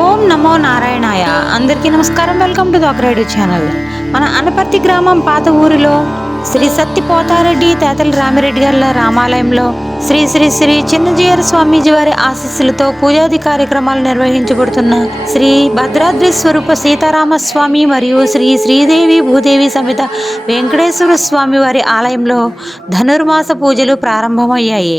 ఓం నమో నారాయణాయ. అందరికీ నమస్కారం. Welcome to Dokaredu channel. మన అనపర్తి గ్రామం పాత ఊరిలో శ్రీ సత్తి పోతారెడ్డి తేతల రామిరెడ్డి గారి రామాలయంలో శ్రీ శ్రీ శ్రీ చిన్నజీయర స్వామీజీ వారి ఆశీస్సులతో పూజాది కార్యక్రమాలు నిర్వహించబడుతున్న శ్రీ భద్రాద్రి స్వరూప సీతారామ స్వామి మరియు శ్రీ శ్రీదేవి భూదేవి సమేత వెంకటేశ్వర స్వామి వారి ఆలయంలో ధనుర్మాస పూజలు ప్రారంభమయ్యాయి.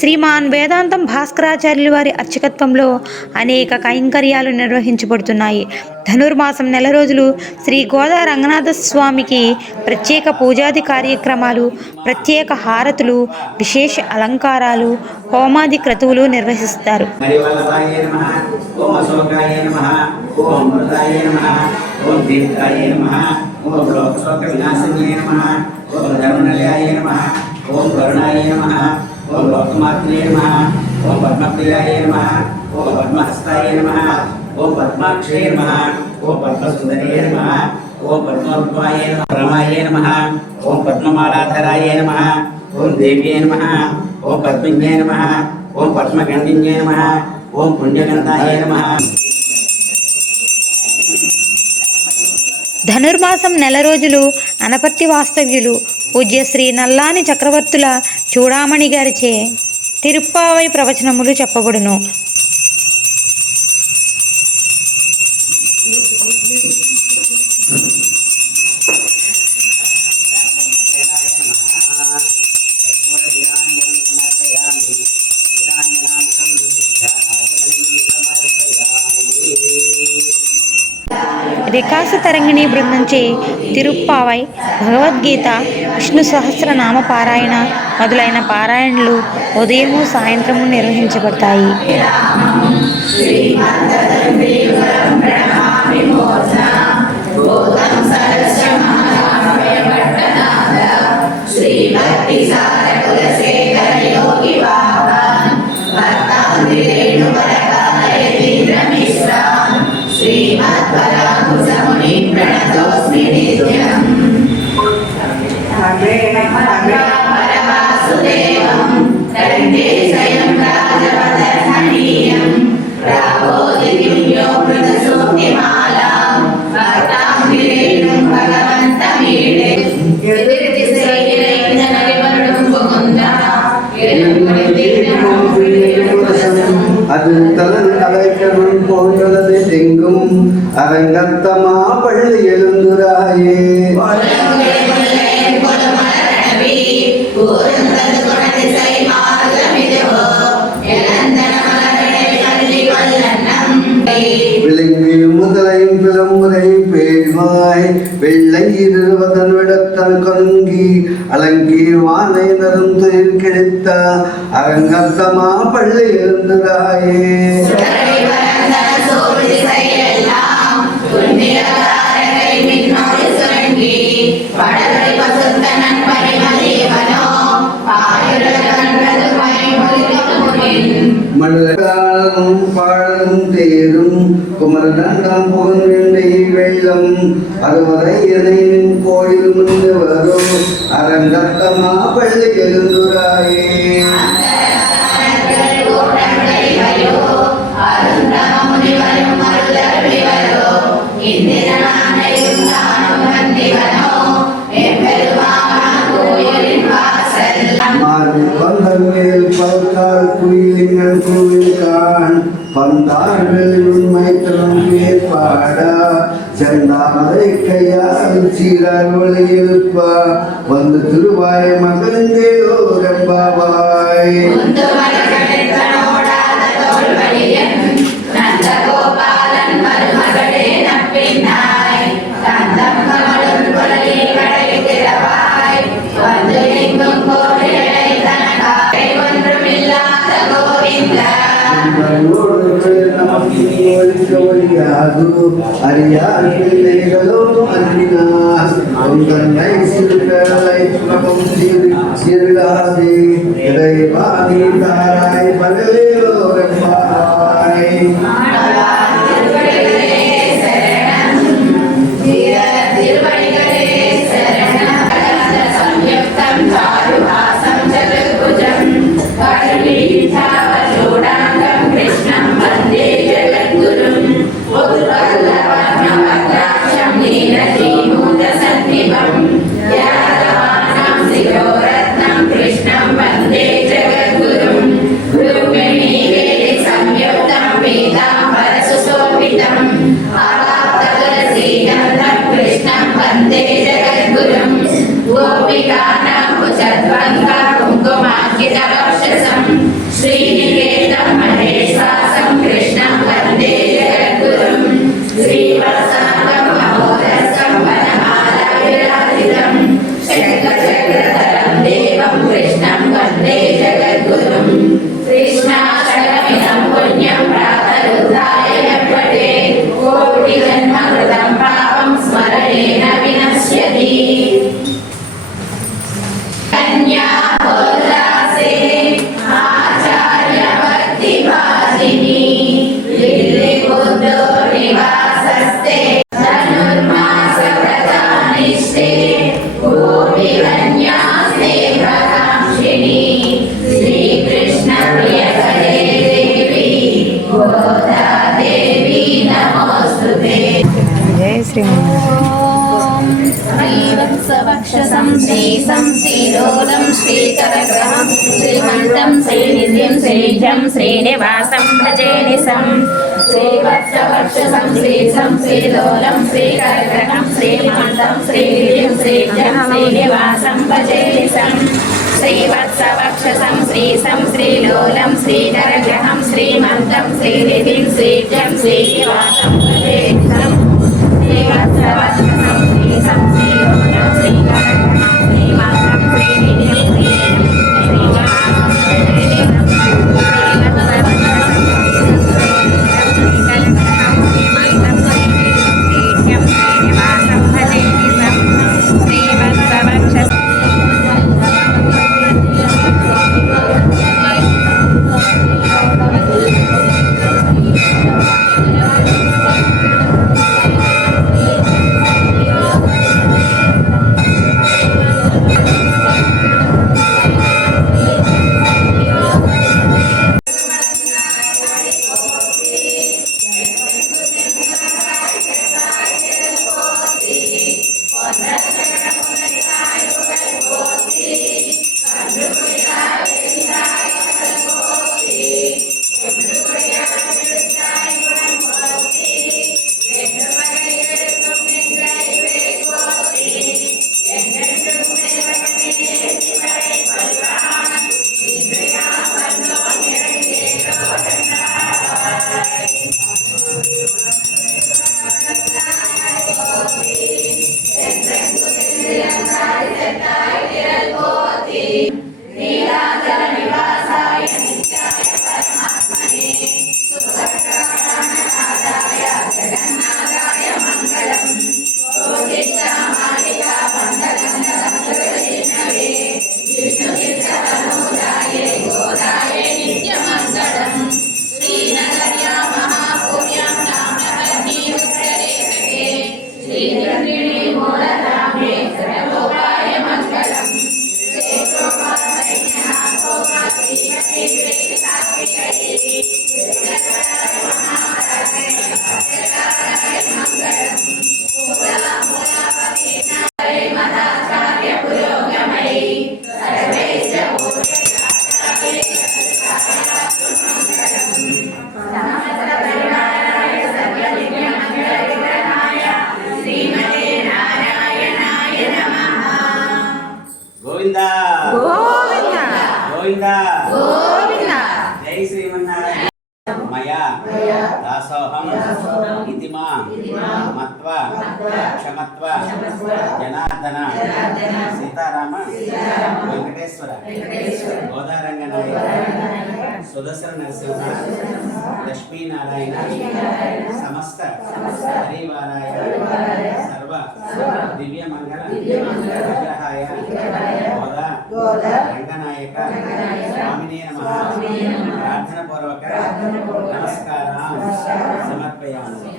శ్రీమాన్ వేదాంతం భాస్కరాచార్యులు వారి అర్చకత్వంలో అనేక కైంకర్యాలు నిర్వహించబడుతున్నాయి. ధనుర్మాసం నెల రోజులు శ్రీ గోదా రంగనాథ స్వామికి ప్రత్యేక పూజాది కార్యక్రమాలు ప్రత్యేక హారతులు విశేష అలంకారాలు హోమాది క్రతువులు నిర్వహిస్తారు. ఓం ఓం మృతాయ నమ ఓం ఓం పద్మప్రియాయ నమ ఓం పద్మహస్తాయ నమ ఓం పద్మాక్షే నమ ఓం పద్మసుందరే నమ ఓం పద్మరూపాయ నమ రమాయ నమ ఓం పద్మమాలాధరాయ నమ ఓం దేవ్యే నమ ఓం పద్మజ్ఞే నమ ఓం పద్మగంధిన్యే నమ ఓం పుణ్యగంధాయ నమ ధనుర్మాసం నెల రోజులు అనపర్తి వాస్తవ్యులు పూజ్య శ్రీ నల్లాని చక్రవర్తుల చూడామణి గారిచే తిరుప్పావై ప్రవచనములు చెప్పబడును. వికాస తరంగిణి బృందంచే తిరుప్పావై భగవద్గీత విష్ణు సహస్రనామ పారాయణ మొదలైన పారాయణలు ఉదయము సాయంత్రము నిర్వహించబడతాయి. அது தலன் அழைக்கணும் போன்றதை எங்கும் அரங்கத்தமா பள்ளி எழுந்துராயே வெள்ளை விடத்தன் கொங்கி அலங்கி வானை நருந்து கிடைத்த அரங்கத்தமா பள்ளி எழுந்துராயே மல்லதாளும் பாழும் தேரும் குமரகண்டம் புகழ்ந்தெண்டை வெள்ளம். அறுவதை எதையும் கோயில் முந்து வரும். அரங்கத்தமா பள்ளி எழுந்துராயே. செந்தாமரை கையால் சீரார் ஒளியிருப்பா வந்து திருவாய் மகிழ்ந்தேயோ ரெம்பாவாய் அன்பு அறியால் பிள்ளைகளோ அன்பினார் தன்னை சிறுகளை சுமகம் சீர் శ్రీశం శ్రీసం శ్రీలోలం శ్రీకరగ్రహం శ్రీమంతం శ్రీనిధిం శ్రీజం శ్రీనివాసం భజే నిశం శ్రీవత్సవక్షసం శ్రీశం శ్రీలోలం శ్రీకరగ్రహం శ్రీమంతం శ్రీనిధిం శ్రీజం శ్రీనివాసం భజే నిశం శ్రీవత్సవక్షసం శ్రీశం శ్రీలోలం శ్రీకరగ్రహం శ్రీమంతం శ్రీనిధిం శ్రీజం శ్రీనివాసం భజే నిశం శ్రీవత్సవక్షసం శ్రీశం శ్రీలోలం Yeah. గోవిందా సీతారామ. వెంకటేశ్వర. గోదారంగనాయ సుదర్శన నరసింహ. లక్ష్మీనారాయణ. సమస్త. పరివారాయ సర్వ. దివ్యమంగళ. విగ్రహాయ. గోదా. రంగనాయక. స్వామినే నమ. ప్రార్థన పూర్వక నమస్కారం. సమర్పయామి.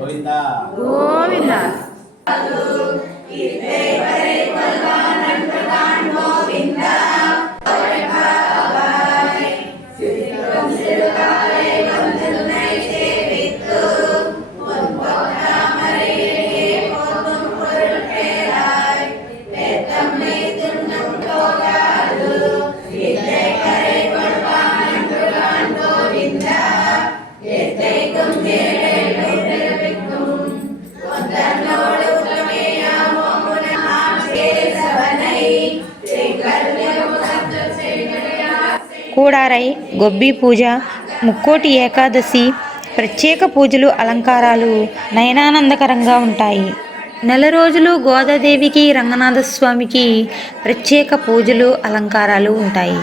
గోవిందా. గోవింద. శ్రీవత్సవక్షసం గొబ్బి పూజ ముక్కోటి ఏకాదశి ప్రత్యేక పూజలు అలంకారాలు నయనానందకరంగా ఉంటాయి. నెల రోజులు గోదాదేవికి రంగనాథ స్వామికి ప్రత్యేక పూజలు అలంకారాలు ఉంటాయి.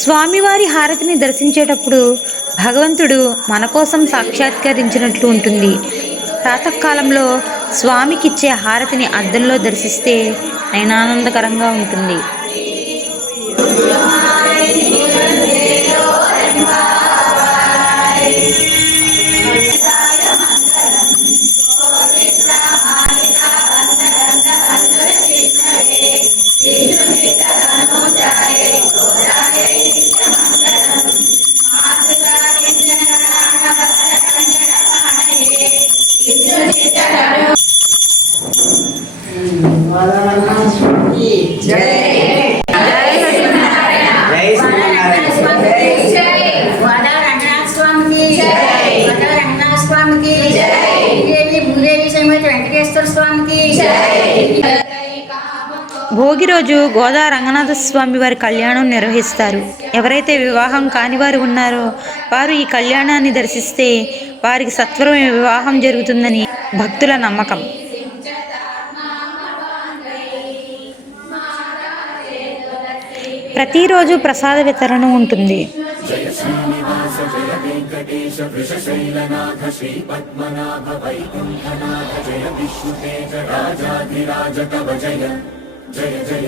స్వామివారి హారతిని దర్శించేటప్పుడు భగవంతుడు మన కోసం సాక్షాత్కరించినట్లు ఉంటుంది. ప్రాతకాలంలో స్వామికిచ్చే హారతిని అద్దంలో దర్శిస్తే నయనానందకరంగా ఉంటుంది. భోగి రోజు గోదా రంగనాథ స్వామి వారి కళ్యాణం నిర్వహిస్తారు. ఎవరైతే వివాహం కాని వారు ఉన్నారో వారు ఈ కళ్యాణాన్ని దర్శిస్తే వారికి సత్వరం వివాహం జరుగుతుందని భక్తుల నమ్మకం. ప్రతిరోజు ప్రసాద వితరణ ఉంటుంది. జయ శ్రీనివాస జయ వెంకటేశ శ్రీ పద్మనాభ వైకుంఠనాథ జయ విష్ణుతేజ రాజాధిరాజ కవ జయ జయ జయ